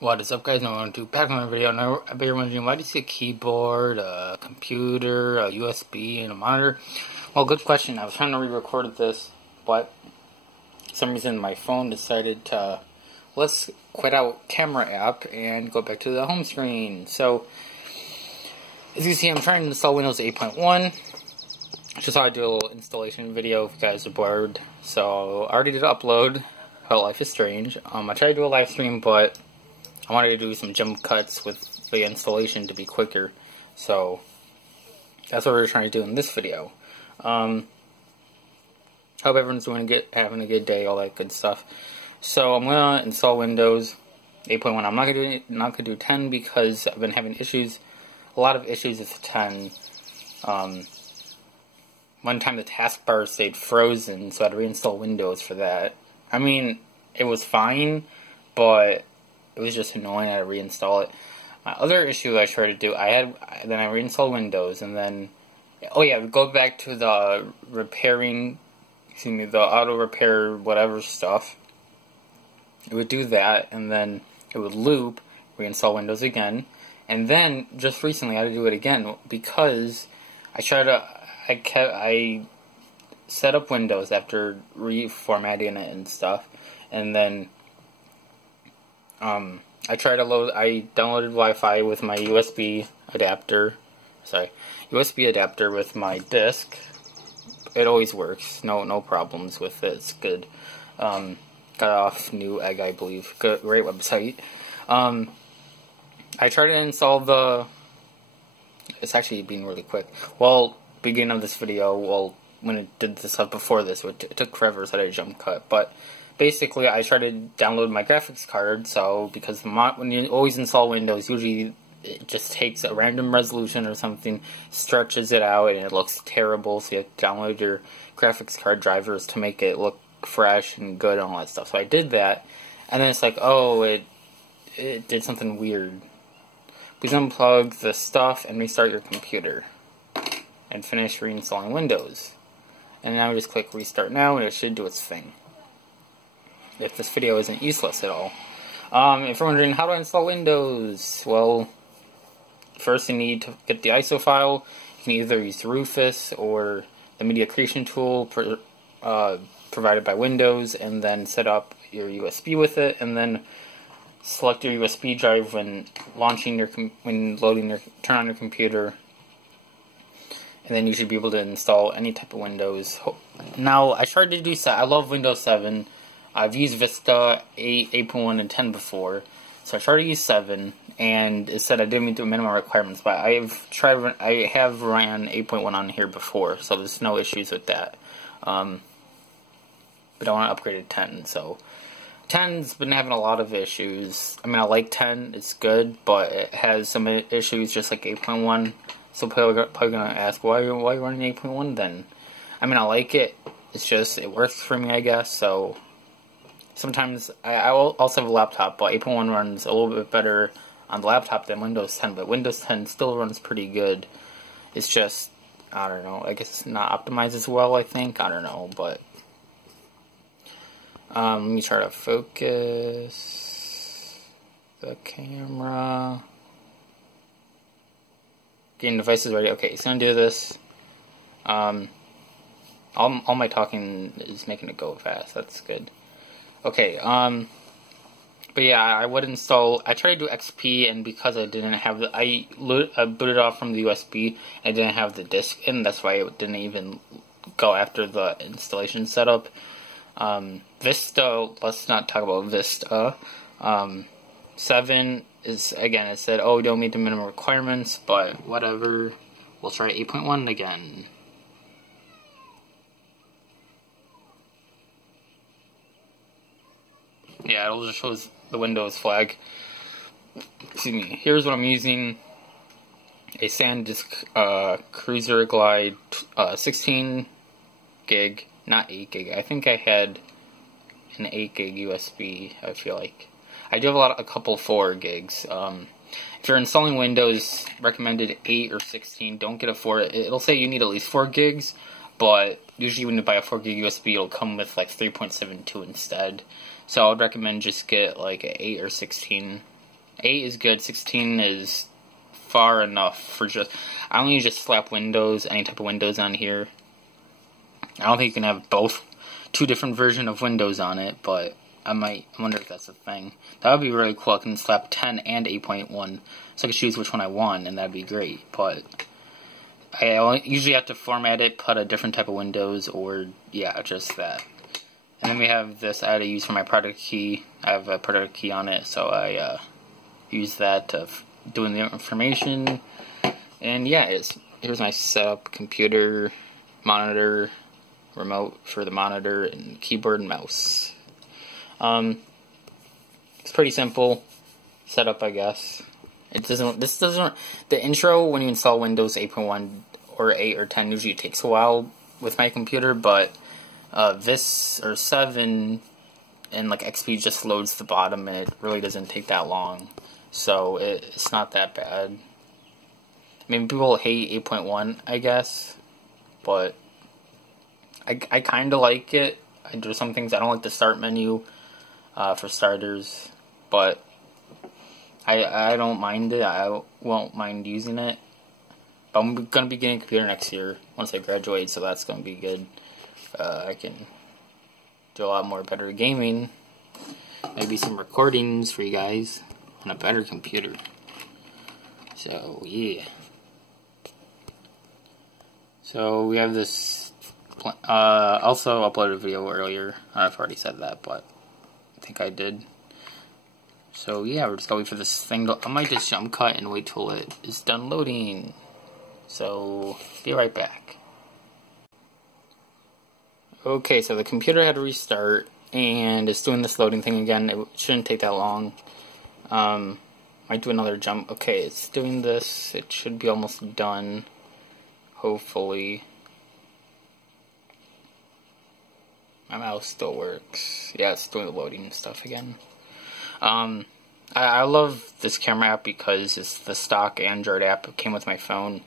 What is up, guys? Now I'm going to back on my video. Now I bet you're wondering, why do you see a keyboard, a computer, a USB, and a monitor? Well, good question. I was trying to re-record this, but for some reason my phone decided to let's quit out camera app and go back to the home screen. So as you see, I'm trying to install Windows 8.1. Just thought I'd do a little installation video if you guys are bored. So I already did upload about Life is Strange. I tried to do a live stream, but I wanted to do some jump cuts with the installation to be quicker, so that's what we're trying to do in this video. Hope everyone's having a good day, all that good stuff. So I'm gonna install Windows 8.1. I'm not gonna do 10 because I've been having issues, a lot of issues with 10. One time the taskbar stayed frozen, so I had to reinstall Windows for that. I mean, it was fine, but it was just annoying. I had to reinstall it. My other issue I tried to do, then I reinstalled Windows, and then, oh yeah, go back to the the auto repair whatever stuff. It would do that, and then it would loop, reinstall Windows again, and then just recently I had to do it again because I set up Windows after reformatting it and stuff, and then I downloaded Wi-Fi with my USB adapter with my disk. It always works, no problems with it, it's good. Got off New Egg, I believe, great website. I tried to install it's actually being really quick. Well, beginning of this video, when it did this stuff before this, it took forever, so I had a jump cut, but basically, I tried to download my graphics card, because when you always install Windows, usually it just takes a random resolution or something, stretches it out, and it looks terrible, so you have to download your graphics card drivers to make it look fresh and good and all that stuff. So I did that, and then it's like, oh, it did something weird. Please unplug the stuff and restart your computer, and finish reinstalling Windows. And now just click Restart Now, and it should do its thing, if this video isn't useless at all. If you're wondering how to install Windows, well, first you need to get the ISO file. You can either use Rufus or the media creation tool provided by Windows, and then set up your USB with it, and then select your USB drive when turn on your computer, and then you should be able to install any type of Windows. Now, I tried to do I love Windows 7. I've used Vista 8, 8.1, and 10 before, so I tried to use 7, and it said I didn't meet the minimum requirements, but I have ran 8.1 on here before, so there's no issues with that. But I want to upgrade to 10, so 10's been having a lot of issues. I mean, I like 10, it's good, but it has some issues just like 8.1, so probably going to ask, why are you running 8.1 then? I mean, I like it, it's just, it works for me, I guess, so sometimes, I also have a laptop, but 8.1 runs a little bit better on the laptop than Windows 10, but Windows 10 still runs pretty good. It's just, I don't know, I guess it's not optimized as well, I think, I don't know, but let me try to focus the camera. Getting devices ready. Okay, so I'm gonna do this. All my talking is making it go fast, that's good. Okay, but yeah, I tried to do XP, and because I didn't have I booted off from the USB, and I didn't have the disk in, that's why it didn't even go after the installation setup. Vista, let's not talk about Vista. 7 is, again, it said, oh, don't meet the minimum requirements, but whatever, we'll try 8.1 again. Yeah, it'll just show the Windows flag. Excuse me. Here's what I'm using: a SanDisk Cruiser Glide 16 gig, not 8 gig. I think I had an 8 gig USB. I feel like I do have a couple 4 gigs. If you're installing Windows, recommended 8 or 16. Don't get a 4. It'll say you need at least 4 gigs, but usually when you buy a 4 gig USB, it'll come with like 3.72 instead. So I would recommend just get like an 8 or 16 8 is good. 16 is far enough for just... I only just slap Windows, any type of Windows on here. I don't think you can have both, 2 different versions of Windows on it, but I wonder if that's a thing. That would be really cool. I can slap 10 and 8.1, so I can choose which one I want, and that'd be great, but I usually have to format it, put a different type of Windows, or, yeah, just that. And then we have this I had to use for my product key. I have a product key on it, so I use that to do in the information. And yeah, here's my setup: computer, monitor, remote for the monitor, and keyboard and mouse. It's pretty simple setup, I guess. The intro when you install Windows 8.1 or 8 or 10 usually takes a while with my computer, but this or 7 and like XP just loads the bottom, and it really doesn't take that long, so it's not that bad. I mean, people hate 8.1, I guess, but I kind of like it. There's some things I don't like the start menu for starters, but I don't mind it. I won't mind using it. But I'm going to be getting a computer next year once I graduate, so that's going to be good. I can do a lot more better gaming. Maybe some recordings for you guys on a better computer. So, yeah. So, we have this... also uploaded a video earlier. I don't know if I already said that, but I think I did. So, yeah, we're just going to wait for this thing to... I might just jump cut and wait till it is done loading. So, be right back. Okay, so the computer had to restart, and it's doing this loading thing again. It shouldn't take that long. Might do another jump. Okay, it's doing this. It should be almost done. Hopefully. My mouse still works. Yeah, it's doing the loading stuff again. I love this camera app because it's the stock Android app. It came with my phone,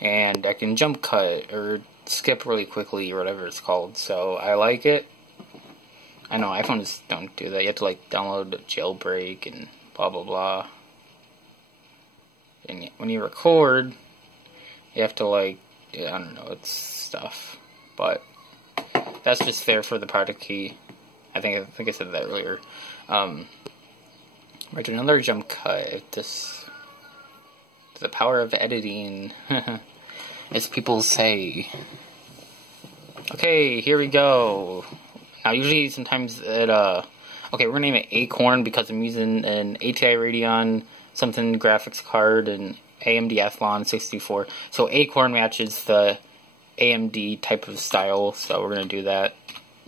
and I can jump cut or skip really quickly or whatever it's called, so I like it. I know iPhones don't do that. You have to like download a jailbreak and blah blah blah. And when you record, you have to like, I don't know, it's stuff. But that's just there for the product key. I think I said that earlier. Right, another jump cut. The power of editing, as people say. Okay, here we go. Now, usually, sometimes it, okay, we're gonna name it Acorn because I'm using an ATI Radeon something graphics card and AMD Athlon 64. So Acorn matches the AMD type of style, so we're gonna do that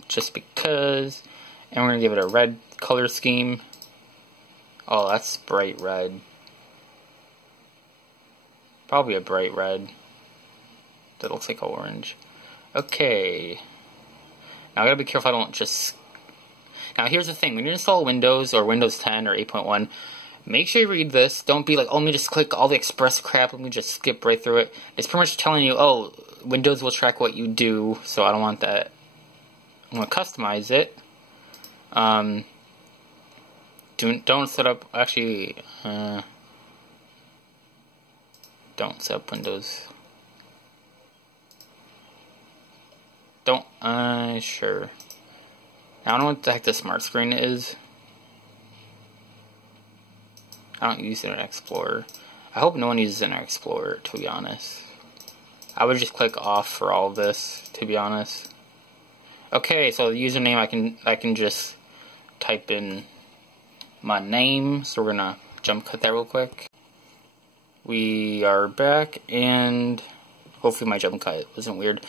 just because. And we're gonna give it a red color scheme. Oh, that's bright red. Probably a bright red. That looks like orange. Okay. Now I gotta be careful I don't just... Now here's the thing. When you install Windows or Windows 10 or 8.1, make sure you read this. Don't be like, oh, let me just click all the express crap. Let me just skip right through it. It's pretty much telling you, oh, Windows will track what you do, so I don't want that. I'm gonna customize it. Don't set up... Actually, don't set up Windows. Don't, sure. I don't know what the heck the smart screen is. I don't use Internet Explorer. I hope no one uses Internet Explorer, to be honest. I would just click off for all of this, to be honest. Okay, so the username, I can just type in my name, so we're gonna jump cut that real quick. We are back, and hopefully my jump cut wasn't weird.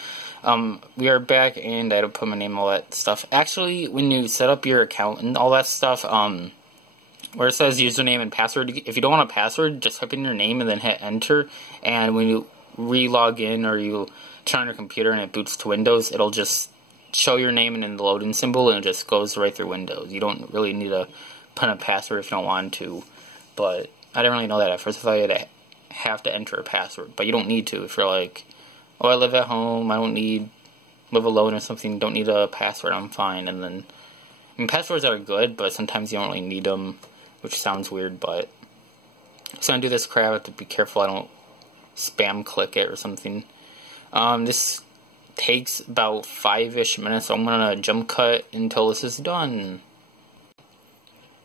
We are back, and I had to put my name and all that stuff. Actually, when you set up your account and all that stuff, where it says username and password, if you don't want a password, just type in your name and then hit enter, and when you re-log in or you turn on your computer and it boots to Windows, it'll just show your name and then the loading symbol, and it just goes right through Windows. You don't really need to put in a password if you don't want to, but I didn't really know that at first. I thought you'd have to enter a password, but you don't need to. If you're like, oh, I live at home, I don't live alone or something, don't need a password, I'm fine. And then, I mean, passwords are good, but sometimes you don't really need them, which sounds weird, but So when I do this crap, I have to be careful I don't spam click it or something. This takes about 5-ish minutes, so I'm gonna jump cut until this is done.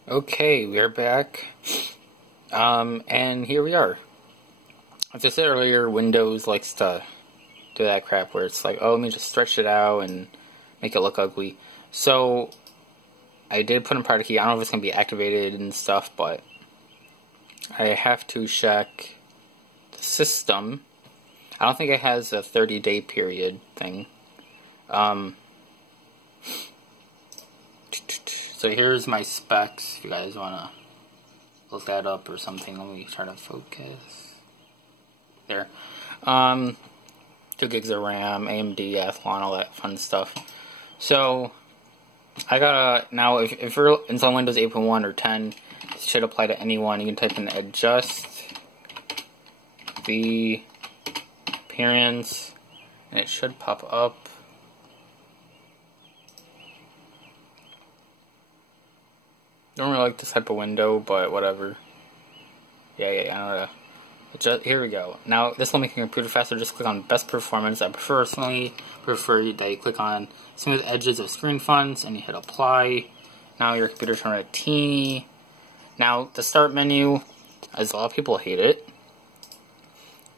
Okay, we are back. And here we are. As I said earlier, Windows likes to do that crap where it's like, oh, let me just stretch it out and make it look ugly. So, I did put in product key. I don't know if it's going to be activated and stuff, but I have to check the system. I don't think it has a 30-day period thing. So here's my specs, if you guys want to look that up or something. Let me try to focus. There. 2 gigs of RAM, AMD, Athlon, all that fun stuff. So, I gotta, now if you're installing Windows 8.1 or 10, it should apply to anyone. You can type in adjust the appearance, and it should pop up. Don't really like this type of window, but whatever. Yeah, I know. Here we go. Now, this will make your computer faster. Just click on Best Performance. I personally prefer that you click on Smooth Edges of Screen Fonts, and you hit Apply. Now your computer turned a teeny. Now, the Start menu, as a lot of people hate it,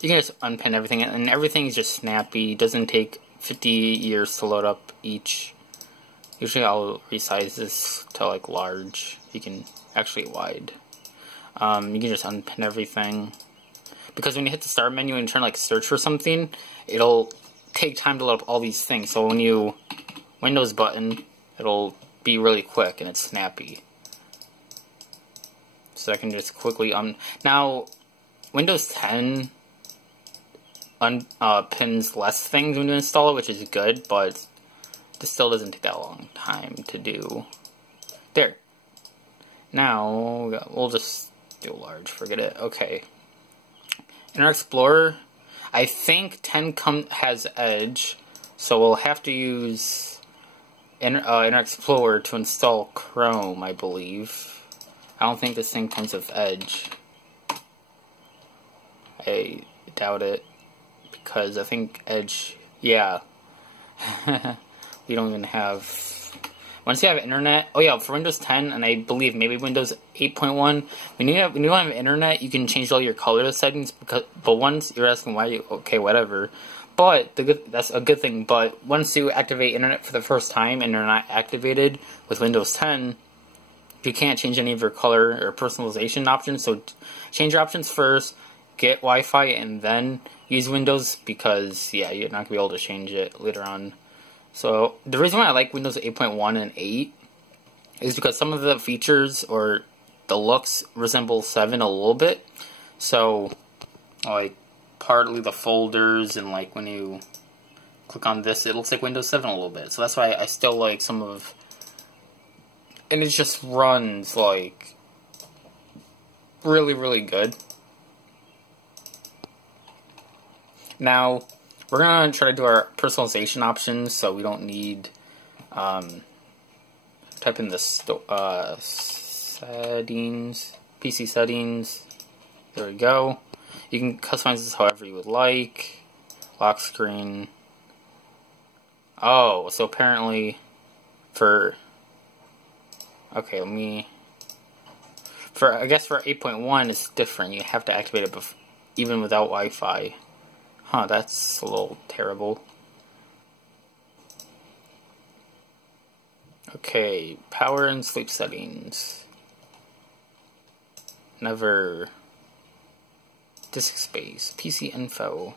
you can just unpin everything, and everything is just snappy. It doesn't take 50 years to load up each. Usually I'll resize this to like large. You can actually wide. You can just unpin everything. Because when you hit the Start menu and turn like search for something, it'll take time to load up all these things. So when you Windows button, it'll be really quick and it's snappy. So I can just quickly now Windows 10 pins less things when you install it, which is good, but this still doesn't take that long time to do. There. Now we'll just do large. Forget it. Okay. Internet Explorer, I think 10 has Edge, so we'll have to use Internet Explorer to install Chrome, I believe. I don't think this thing comes with Edge. I doubt it, because I think Edge, yeah. We don't even have... Once you have internet, oh yeah, for Windows 10, and I believe maybe Windows 8.1, when you don't have internet, you can change all your color settings, but once you're asking why you, okay, whatever. But, that's a good thing, but once you activate internet for the first time, and you're not activated with Windows 10, you can't change any of your color or personalization options, so change your options first, get Wi-Fi, and then use Windows, because, yeah, you're not going to be able to change it later on. So, the reason why I like Windows 8.1 and 8 is because some of the features or the looks resemble 7 a little bit. So, like, partly the folders and, like, when you click on this, it looks like Windows 7 a little bit. So that's why I still like some of... And it just runs, like, really, really good. Now... we're going to try to do our personalization options, so we don't need, type in the settings, PC settings, there we go. You can customize this however you would like, lock screen. Oh, so apparently for, okay, I guess for 8.1 it's different, you have to activate it even without Wi-Fi. Huh, that's a little terrible. Okay, power and sleep settings. Never. Disk space. PC info.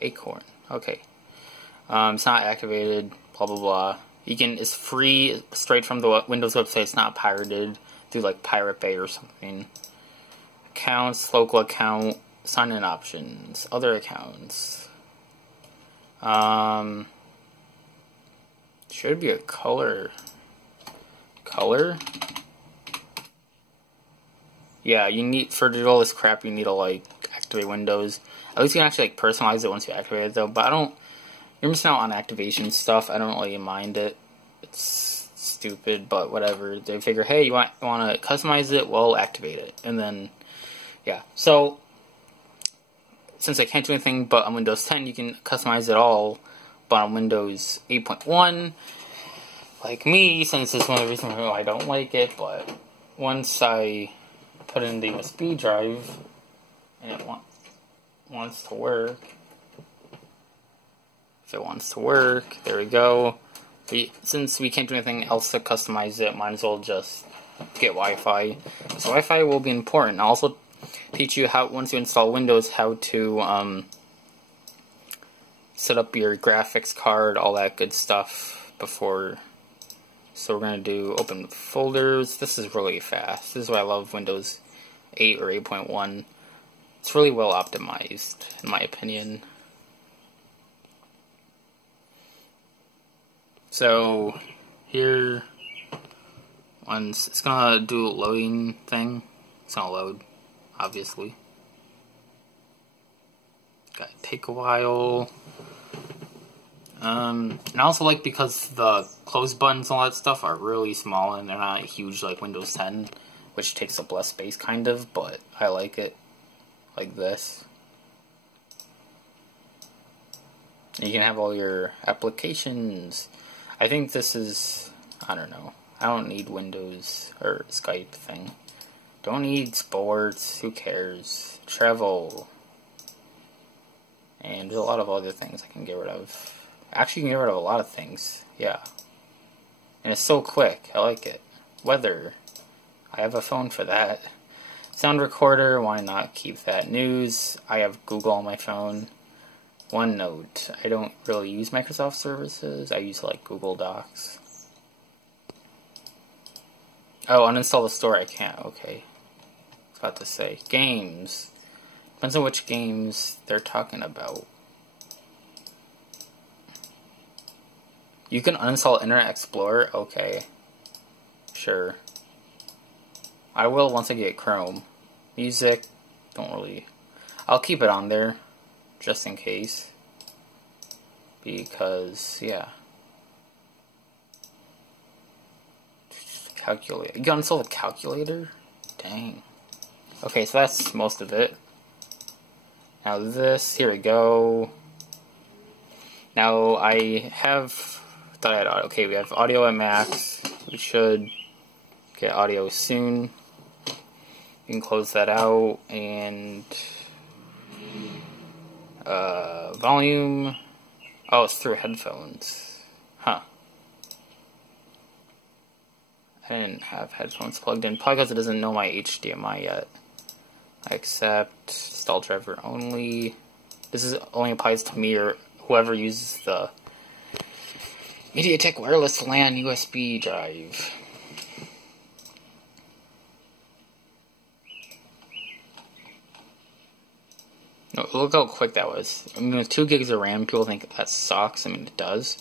Acorn. Okay. It's not activated. Blah blah blah. It's free straight from the Windows website. It's not pirated through like Pirate Bay or something. Accounts, local account. Sign-in options, other accounts. Should be a color. Color? Yeah, you need, for to do all this crap, you need to, like, activate Windows. At least you can actually, like, personalize it once you activate it, though. But you're missing out on activation stuff. I don't really mind it. It's stupid, but whatever. They figure, hey, you want to customize it? Well, activate it. And then... Yeah, so since I can't do anything but on Windows 10, you can customize it all, but on Windows 8.1, like me, since it's one of the reasons why I don't like it, but once I put in the USB drive, and it wants to work, if it wants to work, there we go. Since we can't do anything else to customize it, might as well just get Wi-Fi. So Wi-Fi will be important. I'll also teach you how, once you install Windows, how to set up your graphics card, all that good stuff before. So we're going to do open folders. This is really fast. This is why I love Windows 8 or 8.1. It's really well optimized, in my opinion. So here, once it's gonna do a loading thing, it's gonna load, obviously. Gotta take a while. And I also like because the close buttons and all that stuff are really small and they're not huge like Windows 10, which takes up less space kind of, but I like it like this. You can have all your applications. I think this is, I don't know. I don't need Windows or Skype thing. Don't need sports. Who cares? Travel. And there's a lot of other things I can get rid of. Actually, you can get rid of a lot of things. Yeah. And it's so quick. I like it. Weather. I have a phone for that. Sound recorder. Why not keep that? News. I have Google on my phone. OneNote. I don't really use Microsoft services. I use like Google Docs. Oh, uninstall the store. I can't. Okay. I was about to say. Games. Depends on which games they're talking about. You can uninstall Internet Explorer? Okay. Sure. I will once I get Chrome. Music. Don't really. I'll keep it on there. Just in case. Because, yeah. Calculator. You can uninstall the calculator? Dang. Okay, so that's most of it. Now this, here we go. Now I have, thought I had audio. Okay, we have audio at max. We should get audio soon. You can close that out and volume. Oh, it's through headphones. Huh. I didn't have headphones plugged in. Probably because it doesn't know my HDMI yet. I accept. Install driver only. This is only applies to me or whoever uses the MediaTek wireless LAN USB drive. No, look how quick that was. I mean, with 2 gigs of RAM, people think that sucks. I mean, it does.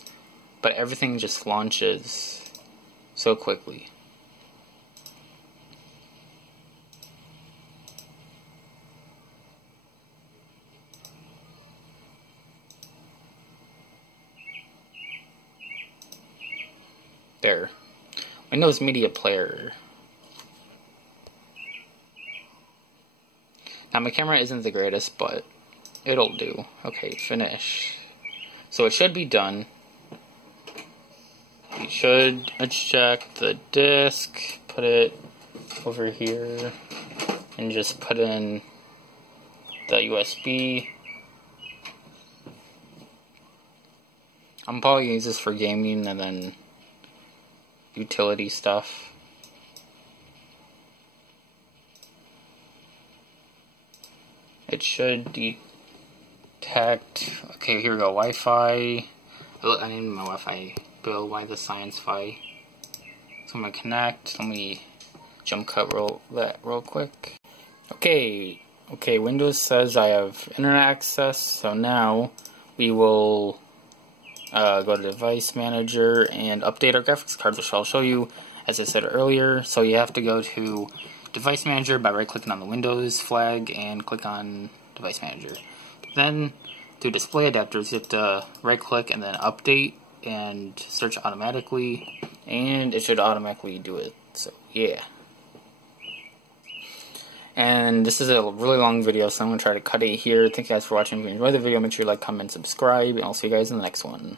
But everything just launches so quickly. There. Windows Media Player. Now my camera isn't the greatest, but it'll do. Okay, finish. So it should be done. You should eject the disk, put it over here, and just put in the USB. I'm probably gonna use this for gaming and then utility stuff. It should detect. Okay, here we go. Wi-Fi. I named my Wi-Fi bill. Why the Science Fi? So I'm gonna connect. Let me jump cut that real quick. Okay. Okay. Windows says I have internet access. So now we will go to Device Manager and update our graphics card, which I'll show you as I said earlier. So you have to go to Device Manager by right-clicking on the Windows flag and click on Device Manager. Then, to display adapters, you have to right-click and then update and search automatically, and it should automatically do it. So, yeah. And this is a really long video, so I'm going to try to cut it here. Thank you guys for watching. If you enjoyed the video, make sure you like, comment, subscribe, and I'll see you guys in the next one.